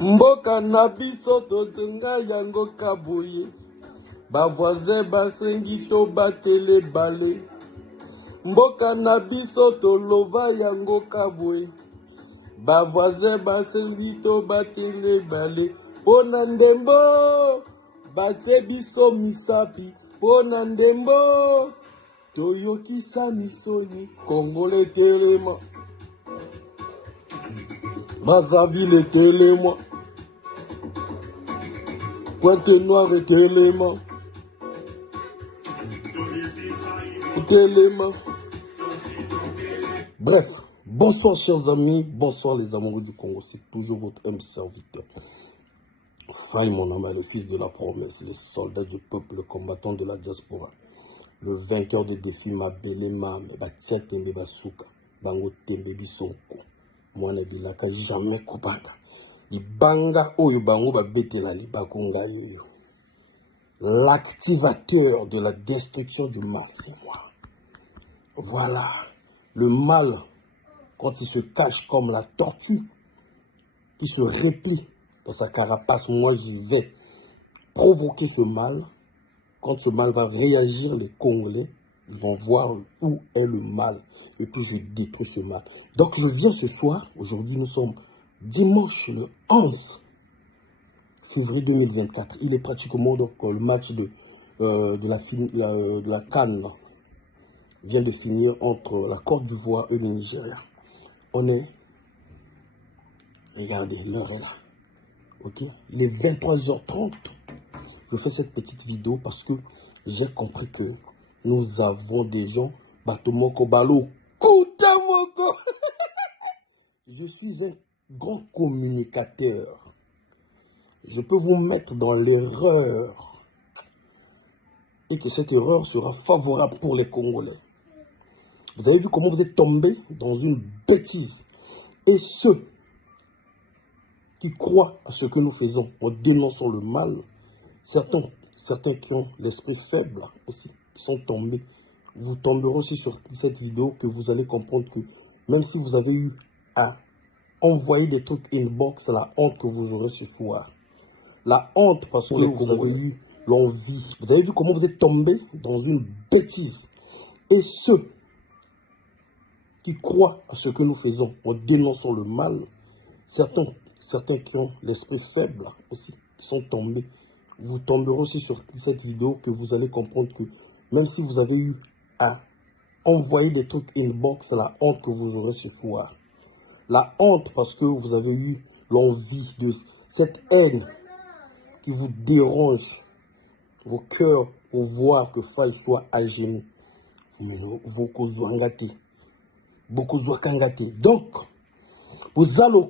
Mboka na biso tozenga yango kaboye. Ba voisin basengi to batele bale. Mboka na biso tolova yango kaboye. Ba voisin basengi to batele bale. Pona ndembo batse biso misapi. Pona ndembo toyokisa misoni. Congolais telema. Brazzaville telema. Pointe-Noire telema. Telema. Bref, bonsoir chers amis, bonsoir les amoureux du Congo, c'est toujours votre humble serviteur. Faille mon âme, le fils de la promesse, le soldat du peuple, le combattant de la diaspora, le vainqueur de défis, ma belle mame, batia tembe basuka, bango tembe bisonko, moi ne bilaka jamais kopaka, libanga oyo bango babetela libakonga yo. L'activateur de la destruction du mal, c'est moi. Voilà, le mal, quand il se cache comme la tortue, qui se replie dans sa carapace, moi j'y vais provoquer ce mal. Quand ce mal va réagir, les Congolais, ils vont voir où est le mal. Et puis je détruis ce mal. Donc je viens ce soir, aujourd'hui nous sommes dimanche le 11 février 2024. Il est pratiquement donc le match de la CAN vient de finir entre la Côte d'Ivoire et le Nigeria. On est, regardez, l'heure est là. Ok, il est 23h30. Je fais cette petite vidéo parce que j'ai compris que nous avons des gens, Batomoko Balo, Koutamoko. Je suis un grand communicateur. Je peux vous mettre dans l'erreur et que cette erreur sera favorable pour les Congolais. Vous avez vu comment vous êtes tombé dans une bêtise. Et ceux qui croient à ce que nous faisons en dénonçant le mal, certains qui ont l'esprit faible aussi, qui sont tombés, vous tomberez aussi sur cette vidéo que vous allez comprendre que même si vous avez eu à envoyer des trucs inbox, c'est la honte que vous aurez ce soir. La honte parce que vous avez eu l'envie. Vous avez vu comment vous êtes tombé dans une bêtise. Et ceux qui croient à ce que nous faisons en dénonçant le mal, certains qui ont l'esprit faible aussi, qui sont tombés, vous tomberez aussi sur cette vidéo que vous allez comprendre que même si vous avez eu à envoyer des trucs inbox, c'est la honte que vous aurez ce soir. La honte parce que vous avez eu l'envie de cette haine qui vous dérange, vos cœurs pour voir que Faille soit à genoux. Donc, vous allez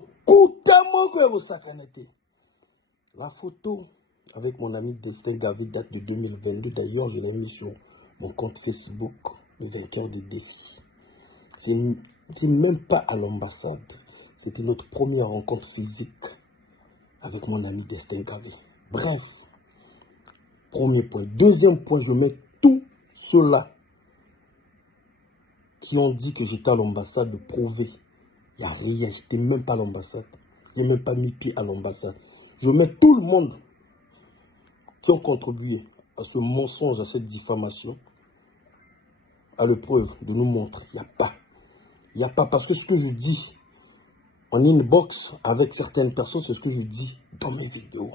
la photo avec mon ami Destin Gavi date de 2022. D'ailleurs, je l'ai mis sur mon compte Facebook, le vainqueur des défis. C'est même pas à l'ambassade. C'était notre première rencontre physique avec mon ami Destin Gavi. Bref, premier point. Deuxième point, je mets tout cela qui ont dit que j'étais à l'ambassade de prouver. Il n'y a rien, je n'étais même pas à l'ambassade. Je n'ai même pas mis pied à l'ambassade. Je mets tout le monde qui ont contribué à ce mensonge, à cette diffamation, à l'épreuve de nous montrer. Il n'y a pas. Il n'y a pas, parce que ce que je dis en inbox avec certaines personnes, c'est ce que je dis dans mes vidéos.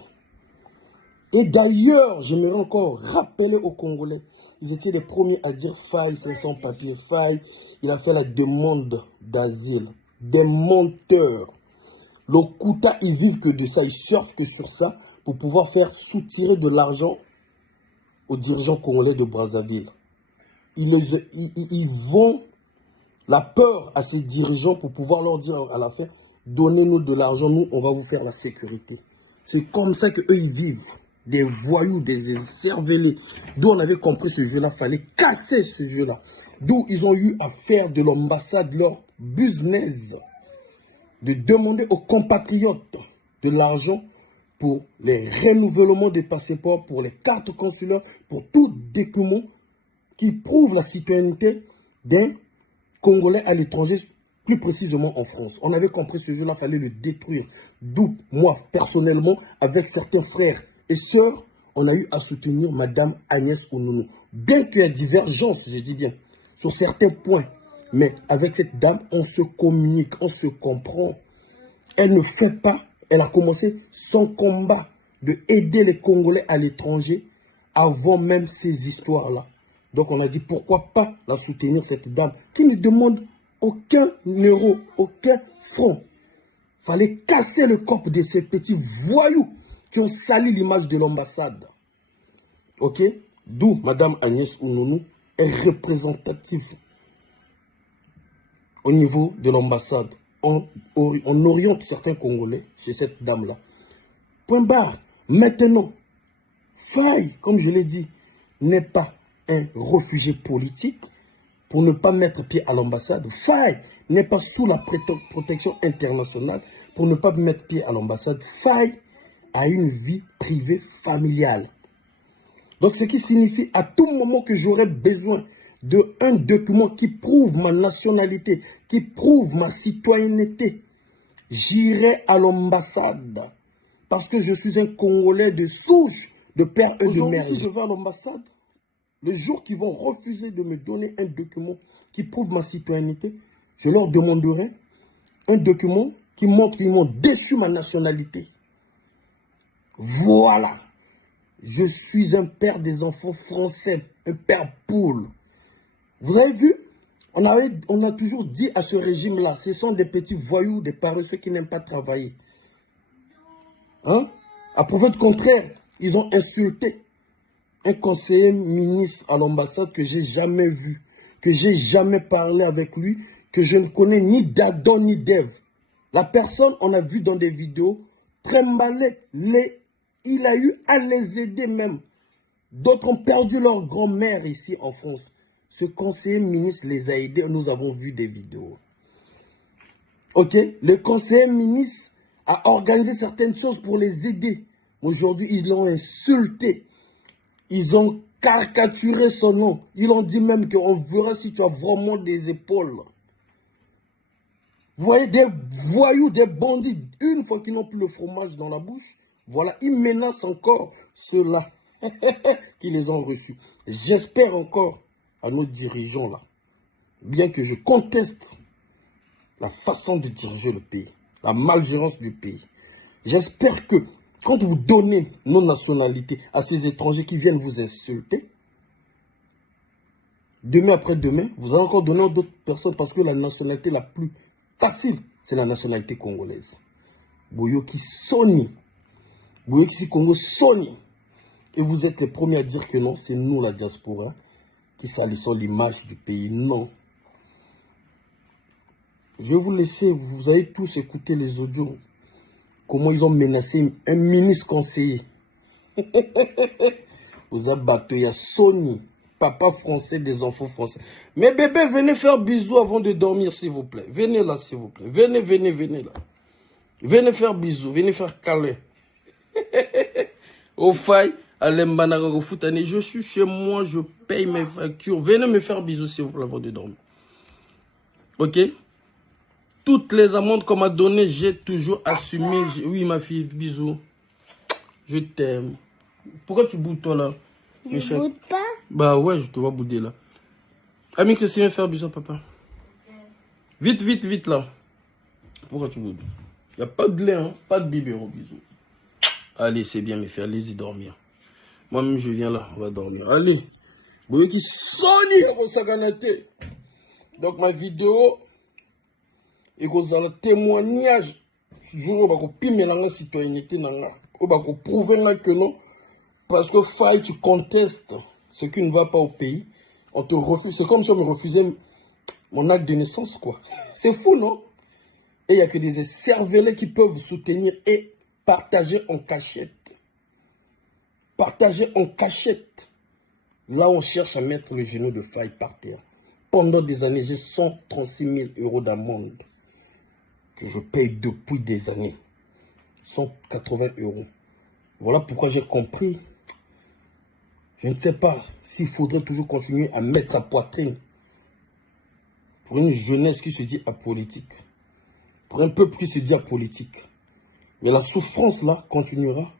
Et d'ailleurs, j'aimerais encore rappeler aux Congolais, ils étaient les premiers à dire Faille, c'est sans papier, Faille, il a fait la demande d'asile. Des menteurs. L'Okuta, ils vivent que de ça, ils surfent que sur ça pour pouvoir faire soutirer de l'argent aux dirigeants congolais de Brazzaville. Ils vont la peur à ces dirigeants pour pouvoir leur dire à la fin, donnez-nous de l'argent, nous, on va vous faire la sécurité. C'est comme ça qu'eux, ils vivent. Des voyous, des cervelés. D'où on avait compris ce jeu-là, fallait casser ce jeu-là. D'où ils ont eu à faire de l'ambassade leur business. De demander aux compatriotes de l'argent pour les renouvellements des passeports, pour les cartes consulaires, pour tout document qui prouve la citoyenneté d'un Congolais à l'étranger plus précisément en France. On avait compris ce jeu-là, il fallait le détruire. D'où, moi, personnellement, avec certains frères et sœurs, on a eu à soutenir Madame Agnès Ounonou. Bien qu'il y ait divergence, je dis bien, sur certains points. Mais avec cette dame, on se communique, on se comprend. Elle ne fait pas, elle a commencé son combat de aider les Congolais à l'étranger avant même ces histoires-là. Donc on a dit pourquoi pas la soutenir, cette dame qui ne demande aucun euro, aucun franc. Il fallait casser le corps de ces petits voyous qui ont sali l'image de l'ambassade. Ok? D'où Madame Agnès Ounonou est représentative au niveau de l'ambassade. On oriente certains Congolais chez cette dame-là. Point barre. Maintenant, Faye, comme je l'ai dit, n'est pas un réfugié politique pour ne pas mettre pied à l'ambassade. Faye n'est pas sous la protection internationale pour ne pas mettre pied à l'ambassade. Faye a une vie privée familiale. Donc, ce qui signifie à tout moment que j'aurai besoin d'un document qui prouve ma nationalité, qui prouve ma citoyenneté, j'irai à l'ambassade. Parce que je suis un Congolais de souche, de père et de mère. Si je vais à l'ambassade, le jour qu'ils vont refuser de me donner un document qui prouve ma citoyenneté, je leur demanderai un document qui montre qu'ils m'ont déchu ma nationalité. Voilà. Je suis un père des enfants français, un père poule. Vous avez vu, on a toujours dit à ce régime-là, ce sont des petits voyous, des paresseux qui n'aiment pas travailler. Hein? À prouver le contraire, ils ont insulté un conseiller ministre à l'ambassade que j'ai jamais vu, que j'ai jamais parlé avec lui, que je ne connais ni d'Adam ni d'Ève. La personne, on a vu dans des vidéos, trimballer, il a eu à les aider même. D'autres ont perdu leur grand-mère ici en France. Ce conseiller ministre les a aidés, nous avons vu des vidéos. Ok, le conseiller ministre a organisé certaines choses pour les aider. Aujourd'hui, ils l'ont insulté. Ils ont caricaturé son nom. Ils ont dit même qu'on verra si tu as vraiment des épaules. Vous voyez, des voyous, des bandits, une fois qu'ils n'ont plus le fromage dans la bouche, voilà, ils menacent encore ceux-là qui les ont reçus. J'espère encore à nos dirigeants là, bien que je conteste la façon de diriger le pays, la malgérance du pays. J'espère que quand vous donnez nos nationalités à ces étrangers qui viennent vous insulter, demain après demain, vous allez encore donner à d'autres personnes parce que la nationalité la plus facile, c'est la nationalité congolaise. Boyoki Soni. Boyoki Congo Soni. Et vous êtes les premiers à dire que non, c'est nous la diaspora qui salissons l'image du pays. Non. Je vais vous laisser, vous allez tous écouter les audios. Comment ils ont menacé un ministre conseiller. Vous avez battu, il y a Sony, papa français des enfants français. Mais bébé, venez faire bisous avant de dormir, s'il vous plaît. Venez là, s'il vous plaît. Venez, venez, venez là. Venez faire bisous, venez faire câlin. Au faille, à l'embanara, au foutane. Je suis chez moi, je paye mes factures. Venez me faire bisous, s'il vous plaît, avant de dormir. Ok? Toutes les amendes qu'on m'a données, j'ai toujours assumé. Oui, ma fille, bisous. Je t'aime. Pourquoi tu boudes, toi, là? Je boude pas. Bah ouais, je te vois bouder, là. Ami Christine, viens faire bisous, papa. Vite, vite, vite, là. Pourquoi tu boudes? Il n'y a pas de lait, hein? Pas de biberon, bisous. Allez, c'est bien, mes frères, allez-y dormir. Moi-même, je viens là, on va dormir. Allez. Vous voyez qui sonne à Saganate. Donc, ma vidéo... Et que vous avez témoignage, toujours vous avez la citoyenneté, vous avez prouvé que non, parce que faille, tu contestes ce qui ne va pas au pays, on te refuse. C'est comme si on me refusait mon acte de naissance, quoi. C'est fou, non? Et il n'y a que des cervelets qui peuvent soutenir et partager en cachette. Partager en cachette. Là, on cherche à mettre le genou de faille par terre. Pendant des années, j'ai 136 000 € d'amende que je paye depuis des années. 180 €. Voilà pourquoi j'ai compris. Je ne sais pas s'il faudrait toujours continuer à mettre sa poitrine pour une jeunesse qui se dit apolitique, pour un peuple qui se dit apolitique. Mais la souffrance là continuera